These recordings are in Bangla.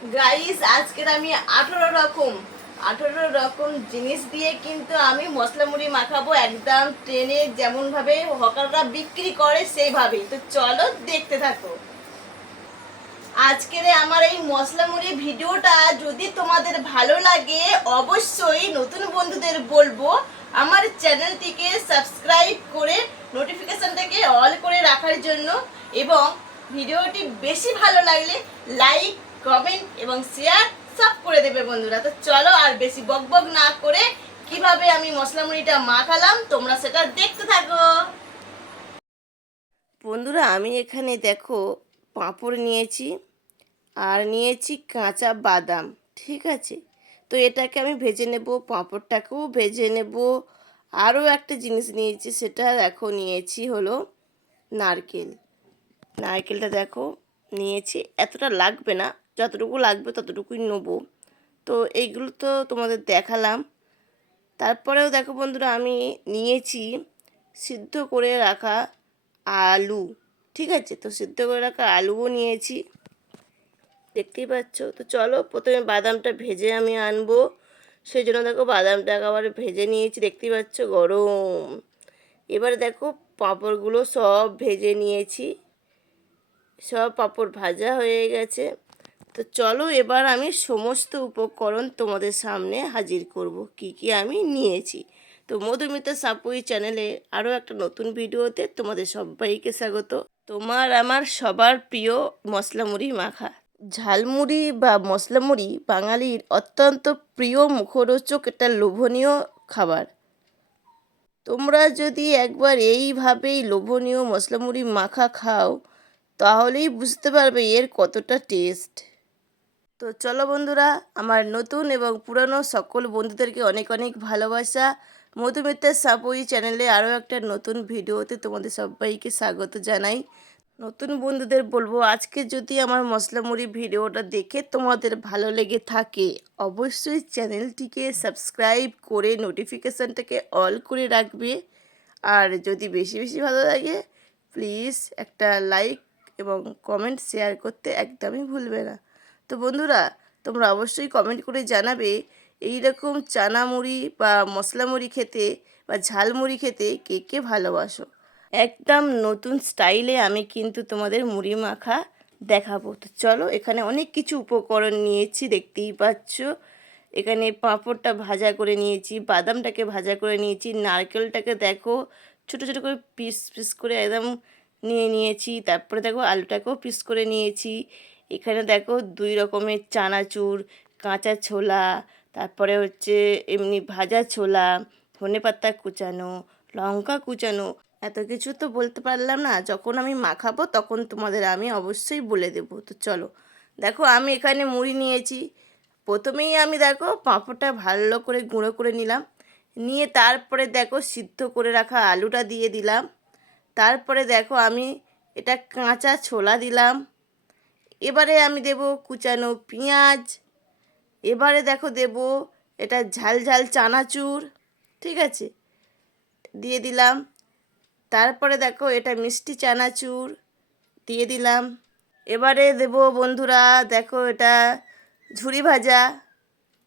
গাইস আজকের আমি আঠারো রকম আঠারো রকম জিনিস দিয়ে কিন্তু আমি মশলা মুড়ি মাখাবো একদম ট্রেনে যেমন ভাবে হকাররা বিক্রি করে সেইভাবেই। তো চলো দেখতে থাকো। আজকের আমার এই মশলা মুড়ি ভিডিওটা যদি তোমাদের ভালো লাগে, অবশ্যই নতুন বন্ধুদের বলব, আমার চ্যানেলটিকে সাবস্ক্রাইব করে নোটিফিকেশনটাকে অল করে রাখার জন্য এবং ভিডিওটি বেশি ভালো লাগলে লাইক কমেন্ট এবং শেয়ার সব করে দেবে বন্ধুরা। তো চলো আর বেশি বকবক না করে কীভাবে আমি মশলা মুড়িটা মাখালাম, তোমরা সেটা দেখতে থাকো। বন্ধুরা, আমি এখানে দেখো পাঁপড় নিয়েছি আর নিয়েছি কাঁচা বাদাম, ঠিক আছে? তো এটাকে আমি ভেজে নেব, পাঁপড়টাকেও ভেজে নেব। আরও একটা জিনিস নিয়েছি, সেটা দেখো নিয়েছি হলো নারকেল। নারকেলটা দেখো নিয়েছি, এতটা লাগবে না। যতটুকু লাগবে ততটুকুই নেব। তো এইগুলো তো তোমাদের দেখালাম। তারপরেও দেখো বন্ধুরা, আমি নিয়েছি সিদ্ধ করে রাখা আলু, ঠিক আছে? তো সিদ্ধ করে রাখা আলুও নিয়েছি, দেখতেই পাচ্ছ? তো চলো প্রথমে বাদামটা ভেজে আমি আনব। সেই জন্য দেখো বাদামটা একেবারে ভেজে নিয়েছি, দেখতেই পাচ্ছ? গরম। এবারে দেখো পাঁপড়গুলো সব ভেজে নিয়েছি। সব পাঁপড় ভাজা হয়ে গেছে। তো চলো এবার আমি সমস্ত উপকরণ তোমাদের সামনে হাজির করব। কি কি আমি নিয়েছি। তো মধুমিতা সাপুই চ্যানেলে আরও একটা নতুন ভিডিওতে তোমাদের সবাইকে স্বাগত। তোমার আমার সবার প্রিয় মশলা মুড়ি মাখা। ঝালমুড়ি বা মশলা মুড়ি বাঙালির অত্যন্ত প্রিয় মুখরোচক একটা লোভনীয় খাবার। তোমরা যদি একবার এইভাবেই লোভনীয় মশলা মুড়ি মাখা খাও, তাহলেই বুঝতে পারবে এর কতটা টেস্ট। তো চলো বন্ধুরা, আমার নতুন এবং পুরানো সকল বন্ধুদেরকে অনেক অনেক ভালোবাসা। মধুমিতা সাপুই চ্যানেলে আরও একটা নতুন ভিডিওতে তোমাদের সবাইকে স্বাগত জানাই। নতুন বন্ধুদের বলব, আজকে যদি আমার মশলা মুড়ি ভিডিওটা দেখে তোমাদের ভালো লেগে থাকে, অবশ্যই চ্যানেলটিকে সাবস্ক্রাইব করে নোটিফিকেশানটাকে অল করে রাখবে। আর যদি বেশি বেশি ভালো লাগে, প্লিজ একটা লাইক এবং কমেন্ট শেয়ার করতে একদমই ভুলবে না। তো বন্ধুরা, তোমরা অবশ্যই কমেন্ট করে জানাবে এই রকম চানা মুড়ি বা মশলা মুড়ি খেতে বা ঝাল মুড়ি খেতে কে কে ভালোবাসো। একদম নতুন স্টাইলে আমি কিন্তু তোমাদের মুড়ি মাখা দেখাবো। তো চলো, এখানে অনেক কিছু উপকরণ নিয়েছি, দেখতেই পাচ্ছ। এখানে পাঁপড়টা ভাজা করে নিয়েছি, বাদামটাকে ভাজা করে নিয়েছি, নারকেলটাকে দেখো, ছোটো ছোটো করে পিস পিস করে একদম নিয়ে নিয়েছি, তারপরে দেখো আলুটাকেও পিস করে নিয়েছি। এখানে দেখো দুই রকমের চানাচুর, কাঁচা ছোলা, তারপরে হচ্ছে এমনি ভাজা ছোলা, ধনে পাতা কুচানো, লঙ্কা কুচানো। এত কিছু তো বলতে পারলাম না, যখন আমি মাখাবো তখন তোমাদের আমি অবশ্যই বলে দেবো। তো চলো, দেখো আমি এখানে মুড়ি নিয়েছি। প্রথমেই আমি দেখো পাঁপড়টা ভালো করে গুঁড়ো করে নিলাম। নিয়ে তারপরে দেখো সিদ্ধ করে রাখা আলুটা দিয়ে দিলাম। তারপরে দেখো আমি এটা কাঁচা ছোলা দিলাম। এবারে আমি দেব কুচানো পেঁয়াজ। এবারে দেখো দেব এটা ঝাল ঝাল চানাচুর, ঠিক আছে? দিয়ে দিলাম। তারপরে দেখো এটা মিষ্টি চানাচুর, দিয়ে দিলাম। এবারে দেব বন্ধুরা, দেখো এটা ঝুরি ভাজা,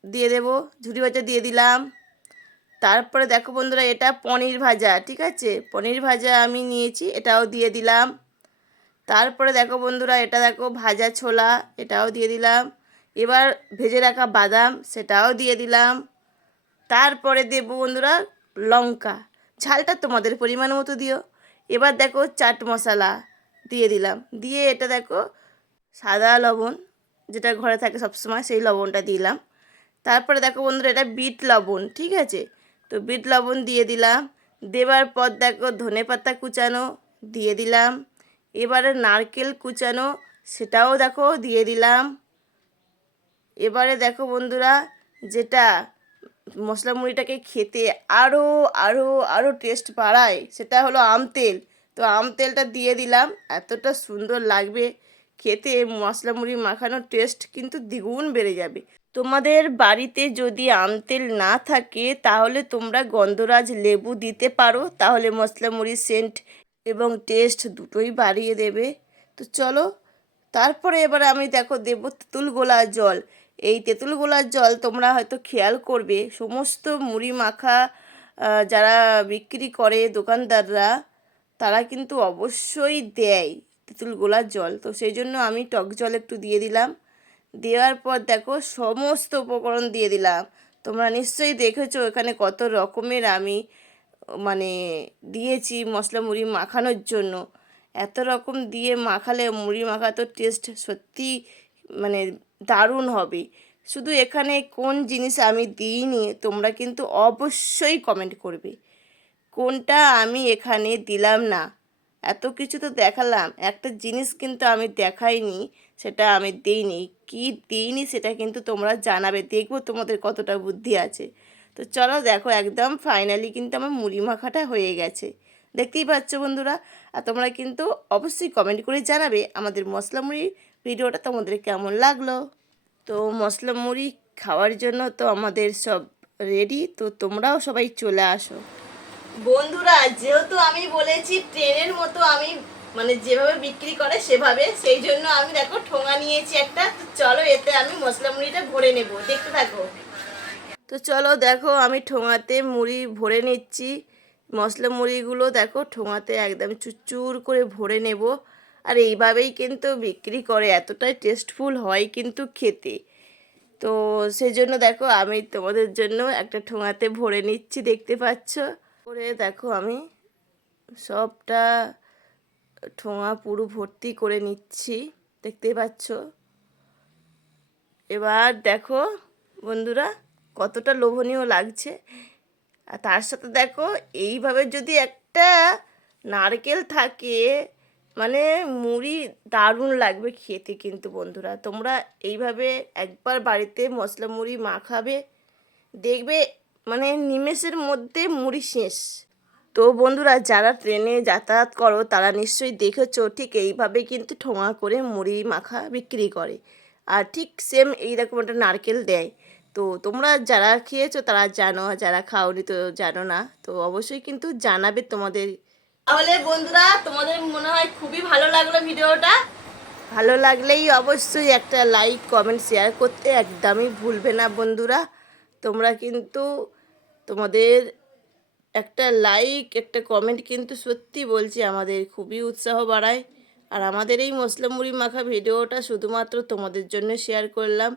দিয়ে দেব। ঝুরি ভাজা দিয়ে দিলাম। তারপরে দেখো বন্ধুরা, এটা পনির ভাজা, ঠিক আছে? পনির ভাজা আমি নিয়েছি, এটাও দিয়ে দিলাম। তারপরে দেখো বন্ধুরা, এটা দেখো ভাজা ছোলা, এটাও দিয়ে দিলাম। এবার ভেজে রাখা বাদাম, সেটাও দিয়ে দিলাম। তারপরে দেবো বন্ধুরা লঙ্কা। ঝালটা তোমাদের পরিমাণ মতো দিও। এবার দেখো চাট মশলা দিয়ে দিলাম। দিয়ে এটা দেখো সাদা লবণ, যেটা ঘরে থাকে সবসময়, সেই লবণটা দিলাম। তারপরে দেখো বন্ধুরা, এটা বিট লবণ, ঠিক আছে? তো বিট লবণ দিয়ে দিলাম। দেবার পর দেখো ধনে পাতা কুচানো দিয়ে দিলাম। এবারে নারকেল কুচানো, সেটাও দেখো দিয়ে দিলাম। এবারে দেখো বন্ধুরা, যেটা মশলা মুড়িটাকে খেতে আরও আরও আরও টেস্ট বাড়ায়, সেটা হলো আম তেল। তো আম তেলটা দিয়ে দিলাম, এতটা সুন্দর লাগবে খেতে, মশলা মুড়ি মাখানোর টেস্ট কিন্তু দ্বিগুণ বেড়ে যাবে। তোমাদের বাড়িতে যদি আম তেল না থাকে, তাহলে তোমরা গন্ধরাজ লেবু দিতে পারো, তাহলে মশলা মুড়ির সেন্ট এবং টেস্ট দুটোই বাড়িয়ে দেবে। তো চলো, তারপরে এবার আমি দেখো দেবো তেঁতুল গোলার জল। এই তেঁতুল গোলার জল তোমরা হয়তো খেয়াল করবে, সমস্ত মুড়ি মাখা যারা বিক্রি করে দোকানদাররা, তারা কিন্তু অবশ্যই দেয় তেঁতুল গোলার জল। তো সেই জন্য আমি টক জল একটু দিয়ে দিলাম। দেওয়ার পর দেখো সমস্ত উপকরণ দিয়ে দিলাম। তোমরা নিশ্চয়ই দেখেছ এখানে কত রকমের আমি মানে দিয়েছি মশলা মুড়ি মাখানোর জন্য। এত রকম দিয়ে মাখালে মুড়ি মাখা তো টেস্ট সত্যি মানে দারুণ হবে। শুধু এখানে কোন জিনিস আমি দিইনি, তোমরা কিন্তু অবশ্যই কমেন্ট করবে। কোনটা আমি এখানে দিলাম না? এত কিছু তো দেখালাম, একটা জিনিস কিন্তু আমি দেখাইনি, সেটা আমি দিইনি। কি দিইনি সেটা কিন্তু তোমরা জানাবে, দেখব তোমাদের কতটা বুদ্ধি আছে। তো চলো দেখো, একদম ফাইনালি কিন্তু আমার মুড়ি মাখাটা হয়ে গেছে। দেখতেই পাচ্ছ বন্ধুরা? আর তোমরা কিন্তু অবশ্যই কমেন্ট করে জানাবে আমাদের মশলা মুড়ির ভিডিওটা তোমাদের কেমন লাগল? তো মশলা মুড়ি খাওয়ার জন্য তো আমাদের সব রেডি তো তোমরাও সবাই চলে আসো। বন্ধুরা, যেহেতু আমি বলেছি ট্রেনের মতো আমি মানে যেভাবে বিক্রি করে সেভাবে, সেই জন্য আমি দেখো ঠোঙা নিয়েছি একটা। চলো এতে আমি মশলা মুড়িটা ভরে নেব। দেখতে থাকো। তো চলো দেখো, আমি ঠোঙাতে মুড়ি ভরে নিচ্ছি। মশলা মুড়িগুলো দেখো, ঠোঙাতে একদম চুরচুর করে ভরে নেব। আর এইভাবেই কিন্তু বিক্রি করে, এতটাই টেস্টফুল হয় কিন্তু খেতে। তো সেই জন্য দেখো, আমি তোমাদের জন্য একটা ঠোঙাতে ভরে নিচ্ছি, দেখতে পাচ্ছ? করে দেখো আমি সবটা ঠোঙা পুরো ভর্তি করে নিচ্ছি, দেখতে পাচ্ছ? এবার দেখো, বন্ধুরা কতটা লোভনীয় লাগছে। আর তার সাথে দেখো, এইভাবে যদি একটা নারকেল থাকে মানে মুড়ি দারুণ লাগবে খেতে কিন্তু বন্ধুরা। তোমরা এইভাবে একবার বাড়িতে মশলা মুড়ি মাখাবে, দেখবে মানে নিমেষের মধ্যে মুড়ি শেষ। তো বন্ধুরা, যারা ট্রেনে যাতায়াত করো, তারা নিশ্চয়ই দেখেছ, ঠিক এইভাবে কিন্তু ঠোঙা করে মুড়ি মাখা বিক্রি করে। আর ঠিক সেম এইরকম একটা নারকেল দেয়। তো তোমরা যারা খেয়েছো তারা জানো যারা খাওনি তো জানো না। তো অবশ্যই কিন্তু জানাবে তোমাদের। তাহলে বন্ধুরা তোমাদের মনে হয় খুবই ভালো লাগল ভিডিওটা? ভালো লাগলেই অবশ্যই একটা লাইক কমেন্ট শেয়ার করতে একদমই ভুলবে না বন্ধুরা। তোমরা কিন্তু তোমাদের একটা লাইক একটা কমেন্ট কিন্তু সত্যি বলছি আমাদের খুবই উৎসাহ বাড়ায়। আর আমাদের এই মশলা মুড়ি মাখা ভিডিওটা শুধুমাত্র তোমাদের জন্য শেয়ার করলাম।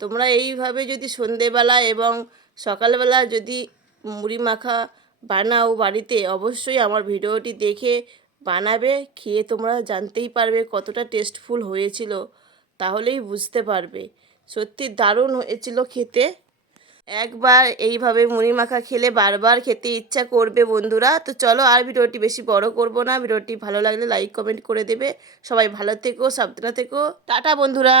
তোমরা এইভাবে যদি সন্ধেবেলা এবং সকালবেলা যদি মুড়ি মাখা বানাও বাড়িতে, অবশ্যই আমার ভিডিওটি দেখে বানাবে, খেয়ে তোমরা জানতেই পারবে কতটা টেস্টফুল হয়েছিল, তাহলেই বুঝতে পারবে। সত্যি দারুণ হয়েছিল খেতে। একবার এইভাবে মুড়ি মাখা খেলে বারবার খেতে ইচ্ছা করবে বন্ধুরা। তো চলো আর ভিডিওটি বেশি বড় করব না। ভিডিওটি ভালো লাগলে লাইক কমেন্ট করে দেবে। সবাই ভালো থেকো, সাবধানে থেকো। টাটা বন্ধুরা।